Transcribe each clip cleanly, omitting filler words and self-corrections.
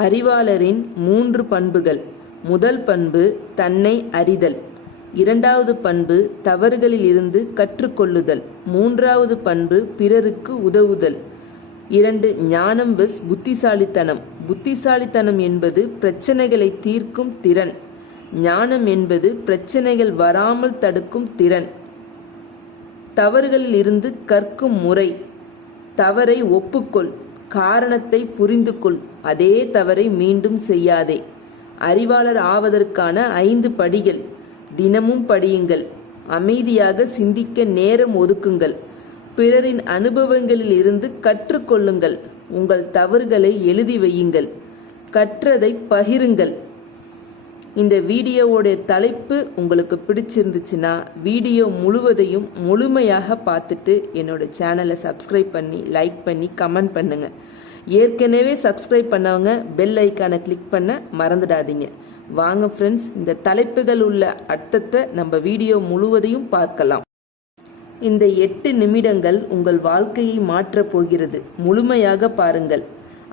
அறிவாளரின் 3 பண்புகள். முதல் பண்பு தன்னை அறிதல். இரண்டாவது பண்பு தவறுகளில் இருந்து கற்றுக்கொள்ளுதல். மூன்றாவது பண்பு பிறருக்கு உதவுதல். 2 ஞானம் வெஸ் புத்திசாலித்தனம். புத்திசாலித்தனம் என்பது பிரச்சனைகளை தீர்க்கும் திறன். ஞானம் என்பது பிரச்சனைகள் வராமல் தடுக்கும் திறன். தவறுகளில் இருந்து கற்கும் முறை. தவறை ஒப்புக்கொள், காரணத்தை புரிந்து கொள், அதே தவறை மீண்டும் செய்யாதே. அறிவாளர் ஆவதற்கான 5 படிகள். தினமும் படியுங்கள். அமைதியாக சிந்திக்க நேரம் ஒதுக்குங்கள். பிறரின் அனுபவங்களில் இருந்து கற்றுக்கொள்ளுங்கள். உங்கள் தவறுகளை எழுதி வையுங்கள். கற்றதை பகிருங்கள். இந்த வீடியோவோடைய தலைப்பு உங்களுக்கு பிடிச்சிருந்துச்சுன்னா வீடியோ முழுவதையும் முழுமையாக பார்த்துட்டு என்னோட சேனலை சப்ஸ்கிரைப் பண்ணி லைக் பண்ணி கமெண்ட் பண்ணுங்க. ஏற்கனவே சப்ஸ்கிரைப் பண்ணவங்க பெல் ஐக்கானை கிளிக் பண்ண மறந்துடாதீங்க. வாங்க ஃப்ரெண்ட்ஸ், இந்த தலைப்புகள் உள்ள அர்த்தத்தை நம்ம வீடியோ முழுவதையும் பார்க்கலாம். இந்த 8 நிமிடங்கள் உங்கள் வாழ்க்கையை மாற்றப் போகிறது. முழுமையாக பாருங்கள்.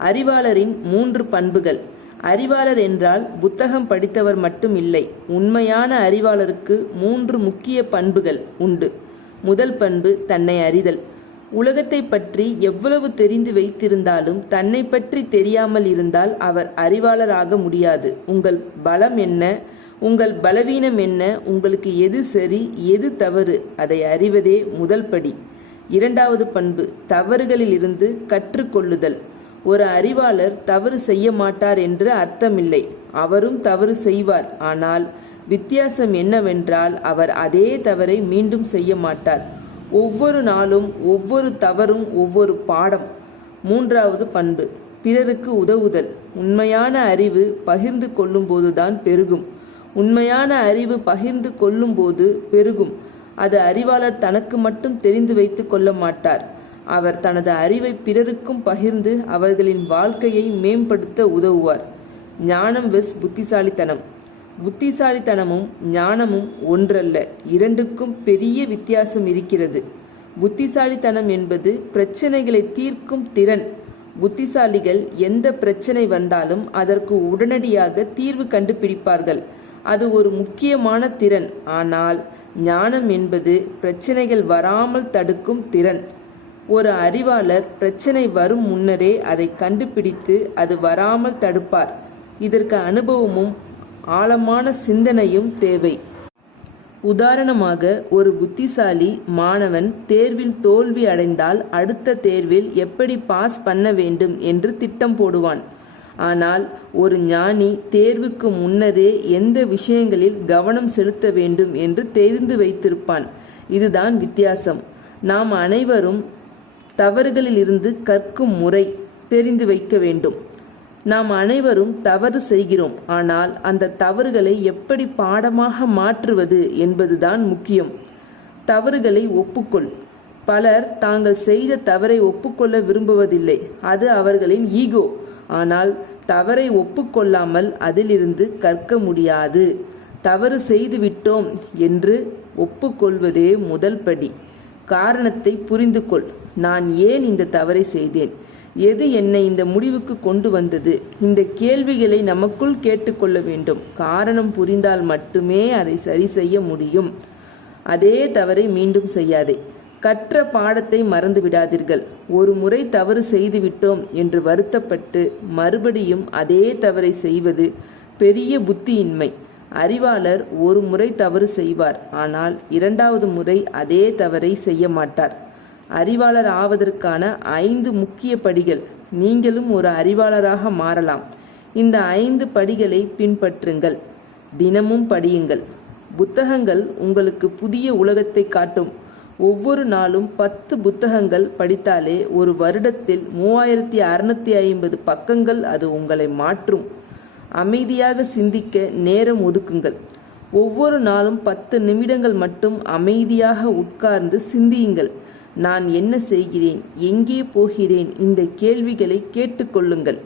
அறிவாளரின் 3 பண்புகள். அறிவாளர் என்றால் புத்தகம் படித்தவர் மட்டும் இல்லை. உண்மையான அறிவாளருக்கு 3 முக்கிய பண்புகள் உண்டு. முதல் பண்பு தன்னை அறிதல். உலகத்தை பற்றி எவ்வளவு தெரிந்து வைத்திருந்தாலும் தன்னை பற்றி தெரியாமல் இருந்தால் அவர் அறிவாளராக முடியாது. உங்கள் பலம் என்ன, உங்கள் பலவீனம் என்ன, உங்களுக்கு எது சரி எது தவறு, அதை அறிவதே முதல் படி. இரண்டாவது பண்பு தவறுகளில் இருந்து கற்றுக்கொள்ளுதல். ஒரு அறிவாளர் தவறு செய்ய மாட்டார் என்று அர்த்தமில்லை. அவரும் தவறு செய்வார். ஆனால் வித்தியாசம் என்னவென்றால் அவர் அதே தவறை மீண்டும் செய்ய மாட்டார். ஒவ்வொரு நாளும் ஒவ்வொரு தவறும் ஒவ்வொரு பாடம். மூன்றாவது பண்பு பிறருக்கு உதவுதல். உண்மையான அறிவு பகிர்ந்து கொள்ளும்போதுதான் பெருகும். உண்மையான அறிவு பகிர்ந்து கொள்ளும்போது பெருகும். அது அறிவாளர் தனக்கு மட்டும் தெரிந்து வைத்து கொள்ள மாட்டார். அவர் தனது அறிவை பிறருக்கும் பகிர்ந்து அவர்களின் வாழ்க்கையை மேம்படுத்த உதவுவார். ஞானம் வெஸ் புத்திசாலித்தனம். புத்திசாலித்தனமும் ஞானமும் ஒன்றல்ல, இரண்டுக்கும் பெரிய வித்தியாசம் இருக்கிறது. புத்திசாலித்தனம் என்பது பிரச்சனைகளை தீர்க்கும் திறன். புத்திசாலிகள் எந்த பிரச்சனை வந்தாலும் அதற்கு உடனடியாக தீர்வு கண்டுபிடிப்பார்கள். அது ஒரு முக்கியமான திறன். ஆனால் ஞானம் என்பது பிரச்சனைகள் வராமல் தடுக்கும் திறன். ஒரு அறிவாளர் பிரச்சனை வரும் முன்னரே அதை கண்டுபிடித்து அது வராமல் தடுப்பார். இதற்கு அனுபவமும் ஆழமான சிந்தனையும் தேவை. உதாரணமாக, ஒரு புத்திசாலி மாணவன் தேர்வில் தோல்வி அடைந்தால் அடுத்த தேர்வில் எப்படி பாஸ் பண்ண வேண்டும் என்று திட்டம் போடுவான். ஆனால் ஒரு ஞானி தேர்வுக்கு முன்னரே எந்த விஷயங்களில் கவனம் செலுத்த வேண்டும் என்று தெரிந்து வைத்திருப்பான். இதுதான் வித்தியாசம். நாம் அனைவரும் தவறுகளில் இருந்து கற்கும் முறை தெரிந்து வைக்க வேண்டும். நாம் அனைவரும் தவறு செய்கிறோம். ஆனால் அந்த தவறுகளை எப்படி பாடமாக மாற்றுவது என்பதுதான் முக்கியம். தவறுகளை ஒப்புக்கொள். பலர் தாங்கள் செய்த தவறை ஒப்புக்கொள்ள விரும்புவதில்லை. அது அவர்களின் ஈகோ. ஆனால் தவறை ஒப்புக்கொள்ளாமல் அதிலிருந்து கற்க முடியாது. தவறு செய்துவிட்டோம் என்று ஒப்புக்கொள்வதே முதல் படி. காரணத்தை புரிந்து கொள். நான் ஏன் இந்த தவறை செய்தேன்? எது என்னை இந்த முடிவுக்கு கொண்டு வந்தது? இந்த கேள்விகளை நமக்குள் கேட்டுக்கொள்ள வேண்டும். காரணம் புரிந்தால் மட்டுமே அதை சரி செய்ய முடியும். அதே தவறை மீண்டும் செய்யாதே. கற்ற பாடத்தை மறந்து விடாதீர்கள். ஒரு முறை தவறு செய்துவிட்டோம் என்று வருத்தப்பட்டு மறுபடியும் அதே தவறை செய்வது பெரிய புத்தியின்மை. அறிவாளர் ஒரு முறை தவறு செய்வார். ஆனால் 2வது முறை அதே தவறை செய்ய மாட்டார். அறிவாளர் ஆவதற்கான 5 முக்கிய படிகள். நீங்களும் ஒரு அறிவாளராக மாறலாம். இந்த 5 படிகளை பின்பற்றுங்கள். தினமும் படியுங்கள். புத்தகங்கள் உங்களுக்கு புதிய உலகத்தை காட்டும். ஒவ்வொரு நாளும் 10 புத்தகங்கள் படித்தாலே ஒரு வருடத்தில் 3650 பக்கங்கள் அது உங்களை மாற்றும். அமைதியாக சிந்திக்க நேரம் ஒதுக்குங்கள். ஒவ்வொரு நாளும் 10 நிமிடங்கள் மட்டும் அமைதியாக உட்கார்ந்து சிந்தியுங்கள். நான் என்ன செய்கிறேன், எங்கே போகிறேன், இந்த கேள்விகளை கேட்டுக்கொள்ளுங்கள்.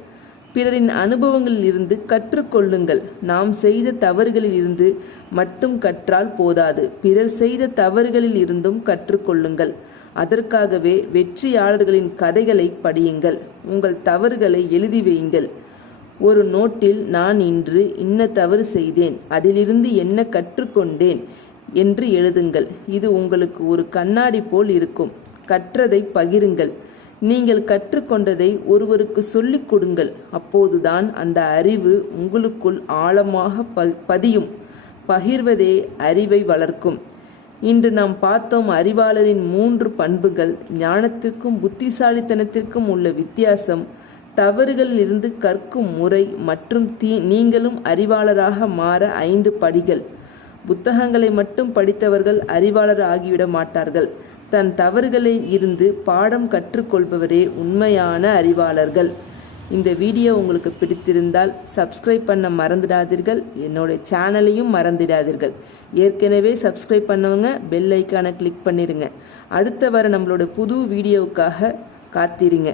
பிறரின் அனுபவங்களில் இருந்து கற்றுக்கொள்ளுங்கள். நாம் செய்த தவறுகளில் இருந்து மட்டும் கற்றால் போதாது, பிறர் செய்த தவறுகளில் இருந்தும் கற்றுக்கொள்ளுங்கள். அதற்காகவே வெற்றியாளர்களின் கதைகளை படியுங்கள். உங்கள் தவறுகளை எழுதி வையுங்கள். ஒரு நோட்டில் நான் இன்று இன்ன தவறு செய்தேன், அதிலிருந்து என்ன கற்றுக்கொண்டேன் என்று எழுதுங்கள். இது உங்களுக்கு ஒரு கண்ணாடி போல் இருக்கும். கற்றதை பகிருங்கள். நீங்கள் கற்றுக்கொண்டதை ஒருவருக்கு சொல்லிக் கொடுங்கள். அப்போதுதான் அந்த அறிவு உங்களுக்குள் ஆழமாக பதியும். பகிர்வதே அறிவை வளர்க்கும். இன்று நாம் பார்த்தோம் அறிவாளரின் 3 பண்புகள். ஞானத்திற்கும் புத்திசாலித்தனத்திற்கும் உள்ள வித்தியாசம், தவறுகளில் இருந்து கற்கும் முறை மற்றும் நீங்களும் அறிவாளராக மாற 5 படிகள். புத்தகங்களை மட்டும் படித்தவர்கள் அறிவாளர் ஆகிவிட மாட்டார்கள். தன் தவறுகளில் இருந்து பாடம் கற்றுக்கொள்பவரே உண்மையான அறிவாளர்கள். இந்த வீடியோ உங்களுக்கு பிடித்திருந்தால் சப்ஸ்கிரைப் பண்ண மறந்துடாதீர்கள். என்னோட சேனலையும் மறந்துடாதீர்கள். ஏற்கனவே சப்ஸ்கிரைப் பண்ணவங்க பெல் ஐக்கானை கிளிக் பண்ணிடுங்க. அடுத்த வர நம்மளோட புது வீடியோவுக்காக காத்திருங்க.